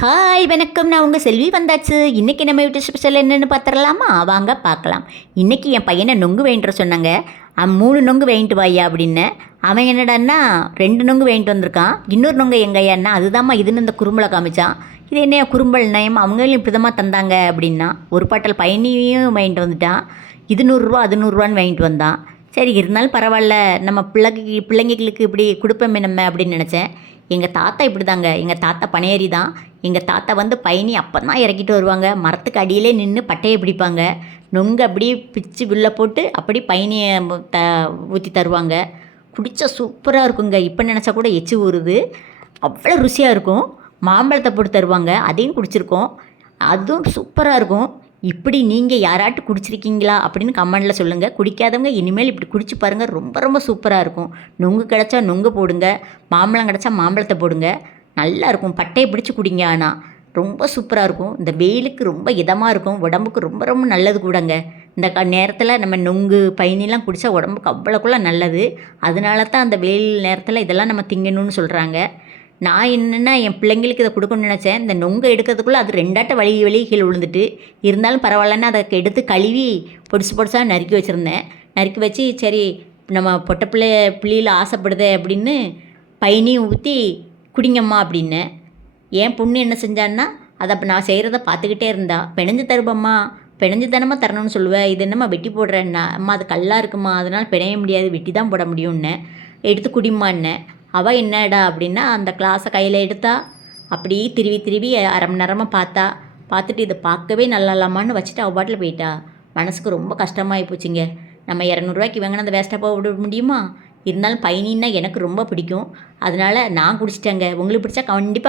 Hi வணக்கம், நான் உங்கள் செல்வி வந்தாச்சு. இன்றைக்கி நம்ம வீட்டு ஸ்பெஷல் என்னென்னு பார்த்துடலாமா? வாங்க பார்க்கலாம். இன்றைக்கி என் பையனை நொங்கு வேண்ட சொன்னாங்க. 3 நொங்கு வேங்கிட்டு வாயா அப்படின்னு. அவன் என்னடான்னா 2 நொங்கு வேங்கிட்டு வந்திருக்கான். இன்னொரு நொங்கு எங்கையான்னா அதுதாம்மா இதுன்னு இந்த குறும்பலை காமிச்சான். இது என்ன குறும்பல் நயம், அவங்களும் இப்படி தான் தந்தாங்க அப்படின்னா. ஒரு பாட்டல் பயணியும் வாங்கிட்டு வந்துட்டான். இது 100 ரூபா அது 100 ரூபான்னு வாங்கிட்டு வந்தான். சரி, இருந்தாலும் பரவாயில்ல, நம்ம பிள்ளைங்களுக்கு இப்படி கொடுப்போமே நம்ம அப்படின்னு நினச்சேன். எங்கள் தாத்தா இப்படி தாங்க. எங்கள் தாத்தா பனையேறி தான். எங்கள் தாத்தா வந்து பயணி அப்போ தான் இறக்கிட்டு வருவாங்க. மரத்துக்கு அடியிலே நின்று பட்டையை பிடிப்பாங்க. நொங்கு அப்படியே பிச்சு வில்ல போட்டு அப்படி பயணியை ஊற்றி தருவாங்க. குடித்தா சூப்பராக இருக்குங்க. இப்போ நினச்சா கூட எச்சி ஊறுது. அவ்வளோ ருசியாக இருக்கும். மாம்பழத்தை போட்டு தருவாங்க, அதையும் குடிச்சிருக்கோம். அதுவும் சூப்பராக இருக்கும். இப்படி நீங்கள் யாராட்டு குடிச்சிருக்கீங்களா அப்படின்னு கமெண்டில் சொல்லுங்கள். குடிக்காதவங்க இனிமேல் இப்படி குடிச்சு பாருங்கள். ரொம்ப ரொம்ப சூப்பராக இருக்கும். நொங்கு கிடச்சா நொங்கு போடுங்க, மாம்பழம் கிடச்சா மாம்பழத்தை போடுங்க. நல்லா இருக்கும். பட்டையை பிடிச்சி குடிங்க. ஆனால் ரொம்ப சூப்பராக இருக்கும். இந்த வெயிலுக்கு ரொம்ப இதமாக இருக்கும். உடம்புக்கு ரொம்ப ரொம்ப நல்லது கூடங்க. இந்த நேரத்தில் நம்ம நொங்கு பயணிலாம் குடித்தா உடம்புக்கு அவ்வளோக்குள்ள நல்லது. அதனால தான் அந்த வெயில் நேரத்தில் இதெல்லாம் நம்ம திங்கணும்னு சொல்கிறாங்க. நான் என்னென்னா என் பிள்ளைங்களுக்கு இதை கொடுக்கணும்னு நினச்சேன். இந்த நொங்கை எடுக்கிறதுக்குள்ளே அது 2 வழி கீழே விழுந்துட்டு, இருந்தாலும் பரவாயில்லன்னு அதை எடுத்து கழுவி பொடிசாக நறுக்கி வச்சுருந்தேன். நறுக்கி வச்சு சரி நம்ம பொட்டை பிள்ளையில் ஆசைப்படுதே அப்படின்னு பயணியும் ஊற்றி குடிங்கம்மா அப்படின்னேன். என் பொண்ணு என்ன செஞ்சான்னா அதை அப்போ நான் செய்கிறத பார்த்துக்கிட்டே இருந்தா. பிணைஞ்சு தருப்பம்மா, பிணைஞ்சு தானம்மா தரணும்னு சொல்லுவேன். இது என்னம்மா வெட்டி போடுறேன்னா, அம்மா அது கல்லாக இருக்குமா, அதனால் பிணைய முடியாது, வெட்டி தான் போட முடியும்னு. எடுத்து குடிம்மான்னேன். அவள் என்னடா அப்படின்னா அந்த கிளாஸை கையில் எடுத்தா, அப்படியே திருவி அரை மணி நேரமாக பார்த்துட்டு இதை பார்க்கவே நல்லா இல்லாமான்னு வச்சுட்டு அவள் பாட்டில் போயிட்டா. மனசுக்கு ரொம்ப கஷ்டமாகி போச்சுங்க. நம்ம 200 வாங்கினா அந்த வேஸ்ட்டாக போக விட முடியுமா? இருந்தாலும் பயணின்னா எனக்கு ரொம்ப பிடிக்கும். அதனால் நான் குடிச்சிட்டேங்க. உங்களுக்கு பிடிச்சா கண்டிப்பாக